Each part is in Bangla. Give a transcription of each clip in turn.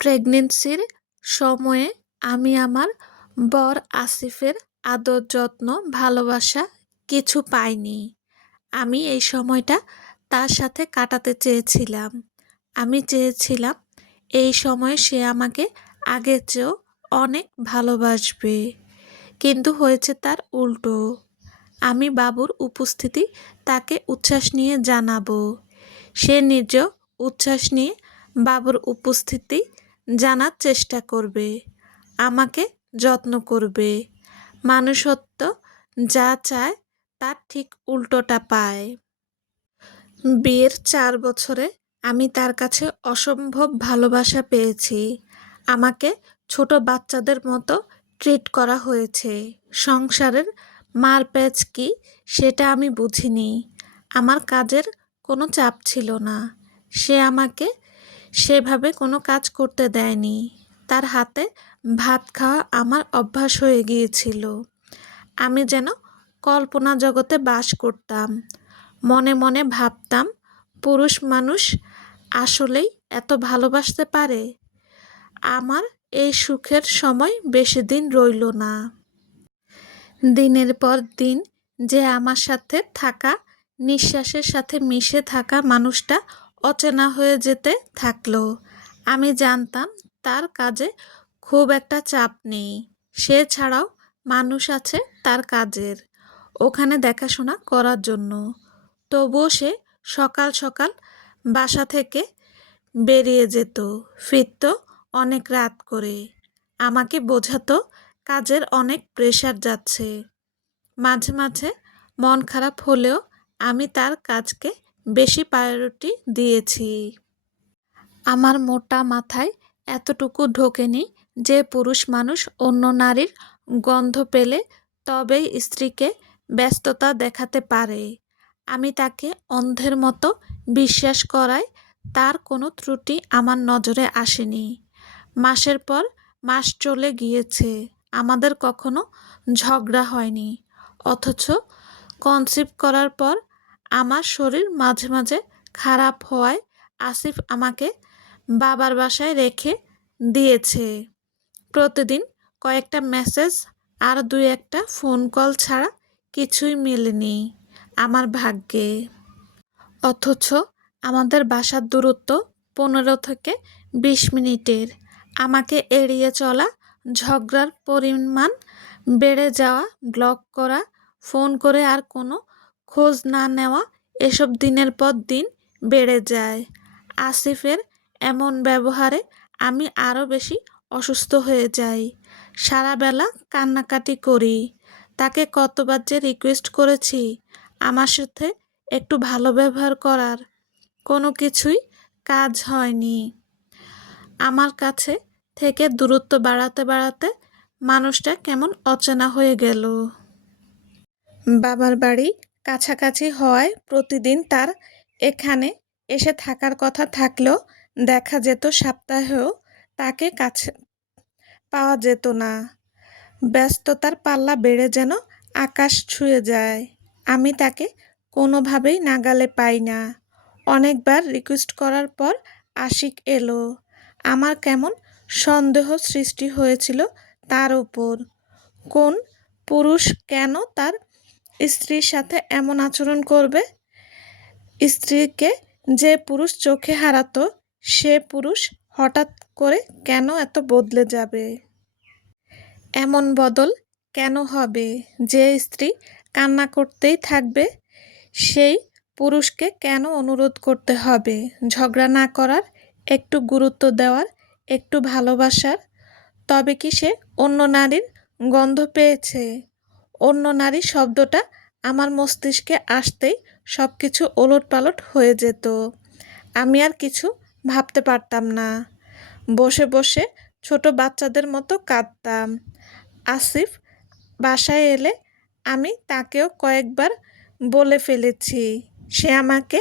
প্রেগন্যান্সির সময়ে আমি আমার বর আসিফের আদর যত্ন ভালোবাসা কিছু পাইনি। আমি এই সময়টা তার সাথে কাটাতে চেয়েছিলাম। আমি চেয়েছিলাম এই সময়ে সে আমাকে আগের চেয়েও অনেক ভালোবাসবে, কিন্তু হয়েছে তার উল্টো। আমি বাবুর উপস্থিতি তাকে উচ্ছ্বাস নিয়ে জানাবো, সে নিজেও উচ্ছ্বাস নিয়ে বাবুর উপস্থিতি জানার চেষ্টা করবে, আমাকে যত্ন করবে। মানুষত্ব যা চায় তার ঠিক উল্টোটা পায়। বিয়ের 4 বছরে আমি তার কাছে অসম্ভব ভালোবাসা পেয়েছি। আমাকে ছোট বাচ্চাদের মতো ট্রিট করা হয়েছে। সংসারের মারপ্যাঁচ কি সেটা আমি বুঝিনি। আমার কাজের কোনো চাপ ছিল না। সে আমাকে সেভাবে কোনো কাজ করতে দেয়নি। তার হাতে ভাত খাওয়া আমার অভ্যাস হয়ে গিয়েছিল। আমি যেন কল্পনা জগতে বাস করতাম। মনে মনে ভাবতাম, পুরুষ মানুষ আসলেই এত ভালোবাসতে পারে। আমার এই সুখের সময় বেশি দিন রইল না। দিনের পর দিন যে আমার সাথে থাকা, নিঃশ্বাসের সাথে মিশে থাকা মানুষটা অচেনা হয়ে যেতে থাকলো। আমি জানতাম তার কাজে খুব একটা চাপ নেই। সে ছাড়াও মানুষ আছে তার কাজের ওখানে দেখাশোনা করার জন্য। তবুও সে সকাল সকাল বাসা থেকে বেরিয়ে যেত, ফিরত অনেক রাত করে। আমাকে বোঝাতো কাজের অনেক প্রেশার যাচ্ছে। মাঝে মাঝে মন খারাপ হলেও আমি তার কাজকে বেশি প্রায়োরিটি দিয়েছি। আমার মোটা মাথায় এতটুকু ঢোকেনি যে পুরুষ মানুষ অন্য নারীর গন্ধ পেলে তবেই স্ত্রীকে ব্যস্ততা দেখাতে পারে। আমি তাকে অন্ধের মতো বিশ্বাস করায় তার কোনো ত্রুটি আমার নজরে আসেনি। মাসের পর মাস চলে গিয়েছে, আমাদের কখনো ঝগড়া হয়নি। অথচ কনসিভ করার পর আমার শরীর মাঝে মাঝে খারাপ হওয়ায় আসিফ আমাকে বাবার বাসায় রেখে দিয়েছে। প্রতিদিন কয়েকটা মেসেজ আর 2-1টা ফোন কল ছাড়া কিছুই মেলেনি আমার ভাগ্যে। অথচ আমাদের বাসার দূরত্ব 15 থেকে 20 মিনিটের। আমাকে এড়িয়ে চলা, ঝগড়ার পরিমাণ বেড়ে যাওয়া, ব্লক করা, ফোন করে আর কোনো খোঁজ না নেওয়া, এসব দিনের পর দিন বেড়ে যায়। আসিফের এমন ব্যবহারে আমি আরও বেশি অসুস্থ হয়ে যাই। সারা বেলা কান্নাকাটি করি। তাকে কতবার যে রিকোয়েস্ট করেছি আমার সাথে একটু ভালো ব্যবহার করার, কোনো কিছুই কাজ হয়নি। আমার কাছে থেকে দূরত্ব বাড়াতে বাড়াতে মানুষটা কেমন অচেনা হয়ে গেল। বাবার বাড়ি কাছাকাছি হওয়ায় প্রতিদিন তার এখানে এসে থাকার কথা থাকলেও দেখা যেত সপ্তাহেও তাকে কাছে পাওয়া যেত না। ব্যস্ততার পাল্লা বেড়ে যেন আকাশ ছুঁয়ে যায়। আমি তাকে কোনোভাবেই নাগালে পাই না। অনেকবার রিকোয়েস্ট করার পর আশিক এলো। আমার কেমন সন্দেহ সৃষ্টি হয়েছিল তার উপর। কোন পুরুষ কেন তার স্ত্রীর সাথে এমন আচরণ করবে? স্ত্রীকে যে পুরুষ চোখে হারাতো সে পুরুষ হঠাৎ করে কেন এত বদলে যাবে? এমন বদল কেন হবে? যে স্ত্রী কান্না করতেই থাকবে সেই পুরুষকে কেন অনুরোধ করতে হবে ঝগড়া না করার, একটু গুরুত্ব দেওয়ার, একটু ভালোবাসার? তবে কি সে অন্য নারীর গন্ধ পেয়েছে? অন্য নারী শব্দটা আমার মস্তিষ্কে আসতেই সব কিছু ওলটপালট হয়ে যেত। আমি আর কিছু ভাবতে পারতাম না। বসে বসে ছোট বাচ্চাদের মতো কাঁদতাম। আসিফ বাসায় এলে আমি তাকেও কয়েকবার বলে ফেলেছি। সে আমাকে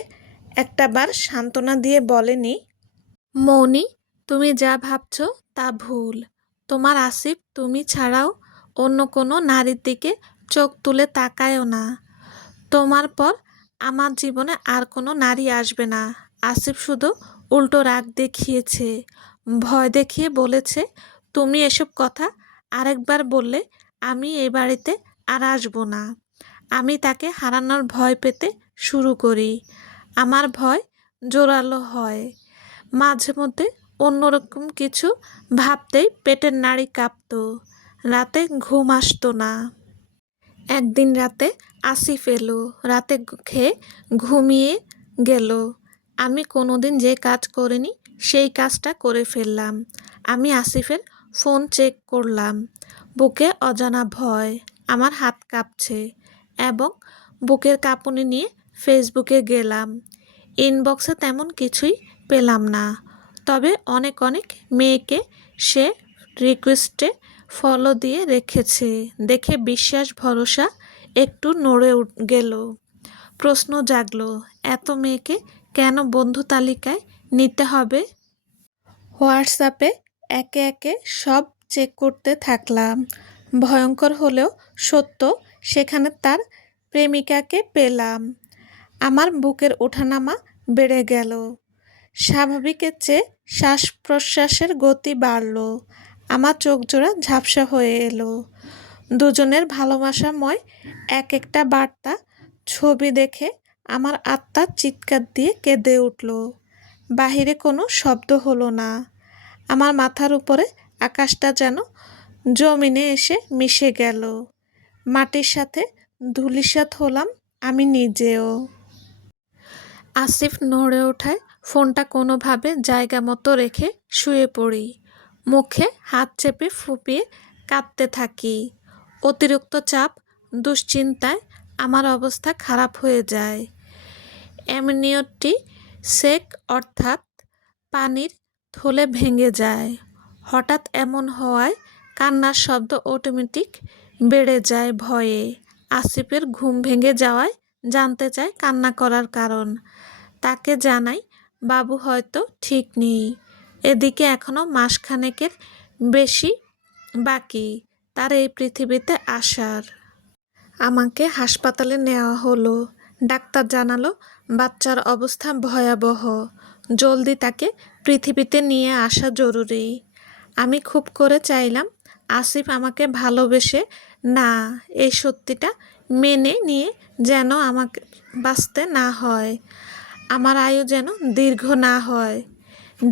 একটাবার সান্ত্বনা দিয়ে বলেনি, মৌনি, তুমি যা ভাবছো তা ভুল। তোমার আসিফ তুমি ছাড়াও অন্য কোনো নারীর দিকে চোখ তুলে তাকায়ও না। তোমার পর আমার জীবনে আর কোনো নারী আসবে না। আসিফ শুধু উল্টো রাগ দেখিয়েছে। ভয় দেখিয়ে বলেছে, তুমি এসব কথা আরেকবার বললে আমি এই বাড়িতে আর আসবো না। আমি তাকে হারানোর ভয় পেতে শুরু করি। আমার ভয় জোরালো হয়। মাঝে মধ্যে অন্যরকম কিছু ভাবতেই পেটের নাড়ি কাঁপতো। রাতে ঘুম আসতো না। একদিন রাতে আসিফ এলো। রাতে খেয়ে ঘুমিয়ে গেল। আমি কোনোদিন যে কাজ করিনি সেই কাজটা করে ফেললাম। আমি আসিফের ফোন চেক করলাম। বুকে অজানা ভয়। আমার হাত কাঁপছে এবং বুকের কাঁপুনি নিয়ে ফেসবুকে গেলাম। ইনবক্সে তেমন কিছুই পেলাম না। তবে অনেক অনেক মেয়েকে সে রিকোয়েস্টে ফলো দিয়ে রেখেছে। দেখে বিশ্বাস ভরসা একটু নড়ে গেল। প্রশ্ন জাগলো, এত মেয়েকে কেন বন্ধু তালিকায় নিতে হবে? হোয়াটসঅ্যাপে একে একে সব চেক করতে থাকলাম। ভয়ঙ্কর হলেও সত্য, সেখানে তার প্রেমিকাকে পেলাম। আমার বুকের ওঠানামা বেড়ে গেল। স্বাভাবিকের চেয়ে শ্বাস প্রশ্বাসের গতি বাড়ল। আমার চোখজোড়া ঝাপসা হয়ে এলো। দুজনের ভালোবাসাময় এক একটা বার্তা ছবি দেখে আমার আত্মা চিৎকার দিয়ে কেঁদে উঠল। বাহিরে কোনো শব্দ হলো না। আমার মাথার উপরে আকাশটা যেন জমিনে এসে মিশে গেল। মাটির সাথে ধূলিসাৎ হলাম আমি নিজেও। আসিফ নড়ে ওঠায় ফোনটা কোনোভাবে জায়গা মতো রেখে শুয়ে পড়ি। মুখে হাত চেপে ফুঁপিয়ে কাঁদতে থাকি। অতিরিক্ত চাপ, দুশ্চিন্তায় আমার অবস্থা খারাপ হয়ে যায়। অ্যামনিয়টি সেক অর্থাৎ পানির থলে ভেঙে যায়। হঠাৎ এমন হওয়ায় কান্নার শব্দ অটোমেটিক বেড়ে যায় ভয়ে। আসিফের ঘুম ভেঙে যাওয়ায় জানতে চায় কান্না করার কারণ। তাকে জানাই, বাবু হয়তো ঠিক নেই। এদিকে এখনো মাসখানেকের বেশি বাকি তার এই পৃথিবীতে আসার। আমাকে হাসপাতালে নেওয়া হলো। ডাক্তার জানালো বাচ্চার অবস্থা ভয়াবহ। জলদি তাকে পৃথিবীতে নিয়ে আসা জরুরি। আমি খুব করে চাইলাম আসিফ আমাকে ভালোবেসে না, এই সত্যিটা মেনে নিয়ে যেন আমাকে বাঁচতে না হয়, আমার আয়ু যেন দীর্ঘ না হয়।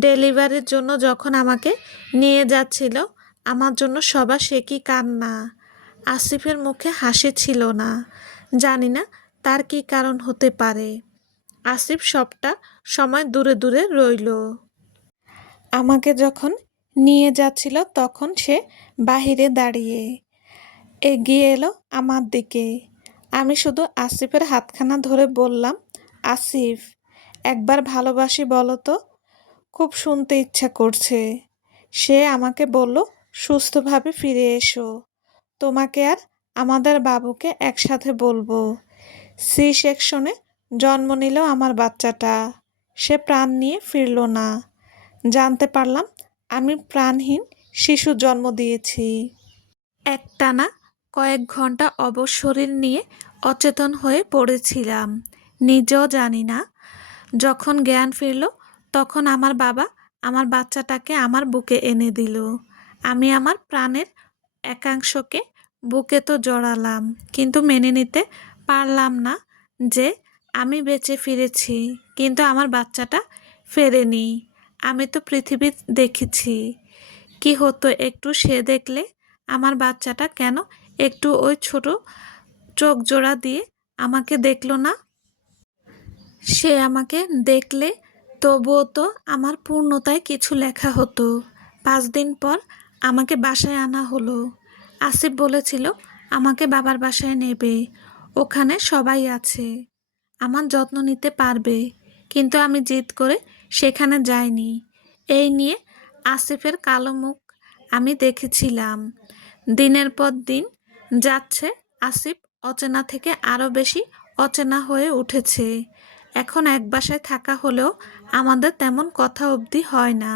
ডেলিভারির জন্য যখন আমাকে নিয়ে যাচ্ছিল, আমার জন্য সবার সে কি কান্না। আসিফের মুখে হাসি ছিল না। জানি না তার কি কারণ হতে পারে। আসিফ সবটা সময় দূরে দূরে রইল। আমাকে যখন নিয়ে যাচ্ছিল তখন সে বাহিরে দাঁড়িয়ে এগিয়ে এলো আমার দিকে। আমি শুধু আসিফের হাতখানা ধরে বললাম, আসিফ, একবার ভালোবাসি বলো তো, খুব শুনতে ইচ্ছা করছে। সে আমাকে বলল, সুস্থভাবে ফিরে এসো, তোমাকে আর আমাদের বাবুকে একসাথে বলবো। সি সেকশনে জন্ম নিল আমার বাচ্চাটা। সে প্রাণ নিয়ে ফিরল না। জানতে পারলাম আমি প্রাণহীন শিশু জন্ম দিয়েছি। একটানা কয়েক ঘন্টা অবশ শরীর নিয়ে অচেতন হয়ে পড়েছিলাম। নিজেও জানি না। যখন জ্ঞান ফিরল তখন আমার বাবা আমার বাচ্চাটাকে আমার বুকে এনে দিল। আমি আমার প্রাণের একাংশকে বুকে তো জড়ালাম, কিন্তু মেনে নিতে পারলাম না যে আমি বেঁচে ফিরেছি, কিন্তু আমার বাচ্চাটা ফেরেনি। আমি তো পৃথিবী দেখেছি, কি হতো একটু সে দেখলে। আমার বাচ্চাটা কেন একটু ওই ছোট চোখ জোড়া দিয়ে আমাকে দেখল না? সে আমাকে দেখলে তবুও তো আমার পূর্ণতায় কিছু লেখা হতো। 5 দিন পর আমাকে বাসায় আনা হলো। আসিফ বলেছিল আমাকে বাবার বাসায় নেবে, ওখানে সবাই আছে, আমার যত্ন নিতে পারবে। কিন্তু আমি জিদ করে সেখানে যাইনি। এই নিয়ে আসিফের কালো মুখ আমি দেখেছিলাম। দিনের পর দিন যাচ্ছে, আসিফ অচেনা থেকে আরও বেশি অচেনা হয়ে উঠেছে। এখন এক বাসায় থাকা হলেও আমাদের তেমন কথা অবধি হয় না।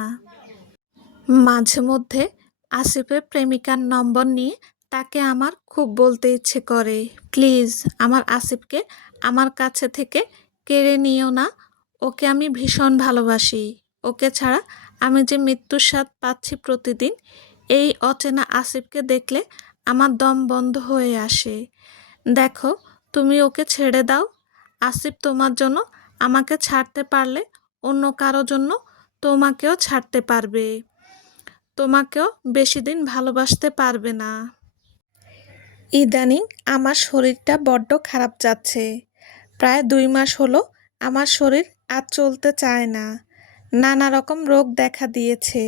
মাঝে মধ্যে আসিফের প্রেমিকার নম্বর নিয়ে তাকে আমার খুব বলতে ইচ্ছে করে, প্লিজ আমার আসিফকে আমার কাছে থেকে কেড়ে নিও না, ওকে আমি ভীষণ ভালোবাসি, ওকে ছাড়া আমি যে মৃত্যুর স্বাদ পাচ্ছি প্রতিদিন, এই অচেনা আসিফকে দেখলে আমার দম বন্ধ হয়ে আসে। দেখো, তুমি ওকে ছেড়ে দাও। আসিফ তোমার জন্য আমাকে ছাড়তে পারলে অন্য কারো জন্য তোমাকেও ছাড়তে পারবে। তোমাকেও বেশি দিন ভালোবাসতে পারবে না। ইদানিং আমার শরীরটা বড্ড খারাপ যাচ্ছে। প্রায় 2 মাস হলো আমার শরীর আর চলতে চায় না। নানা রকম রোগ দেখা দিয়েছে।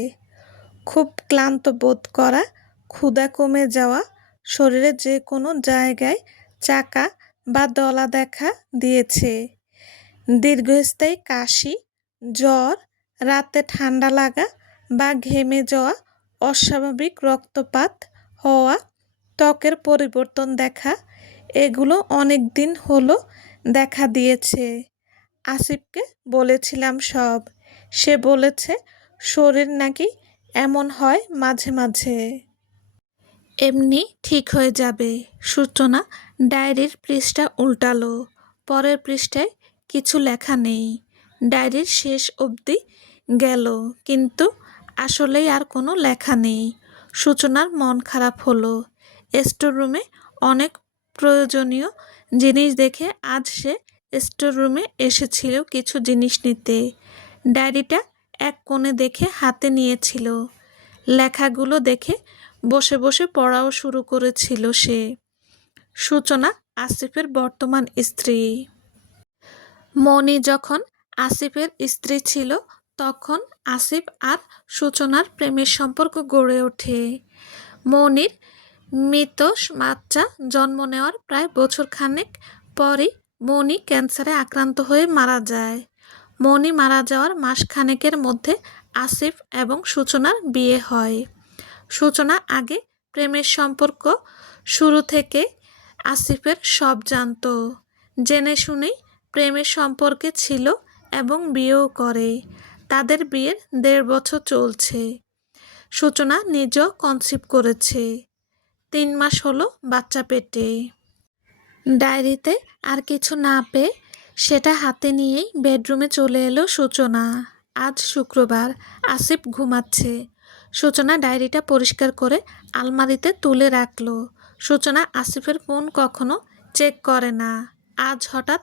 খুব ক্লান্ত বোধ করা, ক্ষুধা কমে যাওয়া, শরীরের যে কোনো জায়গায় চাকা বা দলা দেখা দিয়েছে। দীর্ঘস্থায়ী কাশি, জ্বর, রাতে ঠান্ডা লাগা বা ঘেমে যাওয়া, অস্বাভাবিক রক্তপাত হওয়া, ত্বকের পরিবর্তন দেখা, এগুলো অনেক দিন হলো দেখা দিয়েছে। আসিফকে বলেছিলাম সব। সে বলেছে শরীর নাকি এমন হয় মাঝে মাঝে। এমনি ঠিক হয়ে যাবে। সূচনা ডায়েরির পৃষ্ঠা উল্টালো। পরের পৃষ্ঠায় কিছু লেখা নেই। ডায়েরির শেষ অবধি গেল, কিন্তু আসলেই আর কোনো লেখা নেই। সূচনার মন খারাপ হলো। স্টোর রুমে অনেক প্রয়োজনীয় জিনিস দেখে আজ সে স্টোর রুমে এসেছিল কিছু জিনিস নিতে। ডায়েরিটা এক কোণে দেখে হাতে নিয়েছিল। লেখাগুলো দেখে বসে বসে পড়াও শুরু করেছিল সে। সূচনা আসিফের বর্তমান স্ত্রী। মনি যখন আসিফের স্ত্রী ছিল, তখন আসিফ আর সূচনার প্রেমের সম্পর্ক গড়ে ওঠে। মনির মৃত বাচ্চা জন্ম নেওয়ার প্রায় বছরখানেক পরই মনি ক্যান্সারে আক্রান্ত হয়ে মারা যায়। মনি মারা যাওয়ার মাসখানেকের মধ্যে আসিফ এবং সূচনার বিয়ে হয়। সূচনা আগে প্রেমের সম্পর্ক শুরু থেকে আসিফের সব জানত। জেনে শুনেই প্রেমের সম্পর্কে ছিল এবং বিয়েও করে। তাদের বিয়ের 1.5 বছর চলছে। সূচনা নিজেও কনসিভ করেছে। 3 মাস হলো বাচ্চা পেটে। ডায়েরিতে আর কিছু না পেয়ে সেটা হাতে নিয়েই বেডরুমে চলে এলো সূচনা। আজ শুক্রবার, আসিফ ঘুমাচ্ছে। সূচনা ডায়েরিটা পরিষ্কার করে আলমারিতে তুলে রাখলো। সূচনা আসিফের ফোন কখনো চেক করে না। আজ হঠাৎ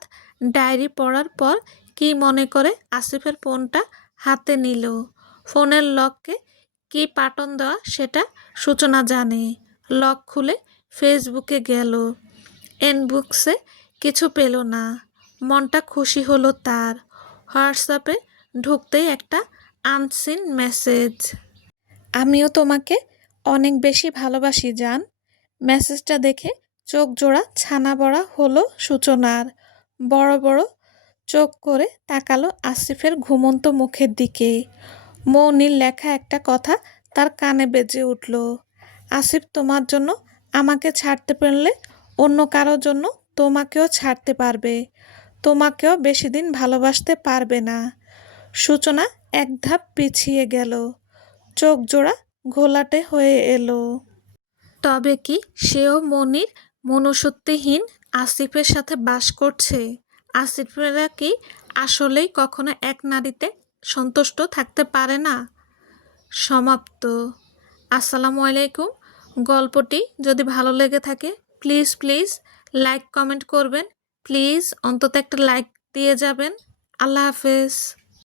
ডায়েরি পড়ার পর কি মনে করে আসিফের ফোনটা হাতে নিল। ফোনের লককে কি বাটন দেওয়া সেটা সূচনা জানে। লক খুলে ফেসবুকে গেল। ইনবক্সে কিছু পেল না। মনটা খুশি হলো তার। হোয়াটসঅ্যাপে ঢুকতেই একটা আনসিন মেসেজ। আমিও তোমাকে অনেক বেশি ভালোবাসি জান। মেসেজটা দেখে চোখ জোড়া ছানা বড়া হলো সূচনার। বড় বড় চোখ করে তাকালো আসিফের ঘুমন্ত মুখের দিকে। মৌনির লেখা একটা কথা তার কানে বেজে উঠল। আসিফ তোমার জন্য আমাকে ছাড়তে পারলে অন্য কারো জন্য তোমাকেও ছাড়তে পারবে। তোমাকেও বেশি দিন ভালোবাসতে পারবে না। সূচনা এক ধাপ পিছিয়ে গেল। চোখ জোড়া ঘোলাটে হয়ে এলো। তবে কি সেও মনির মনুষ্যত্বহীন আসিফের সাথে বাস করছে? আসিফেরা কি আসলেই কখনো এক নারীতে সন্তুষ্ট থাকতে পারে না? সমাপ্ত। আসসালামু আলাইকুম। গল্পটি যদি ভালো লেগে থাকে প্লিজ লাইক কমেন্ট করবেন। প্লিজ অন্তত একটা লাইক দিয়ে যাবেন। আল্লাহ হাফেজ।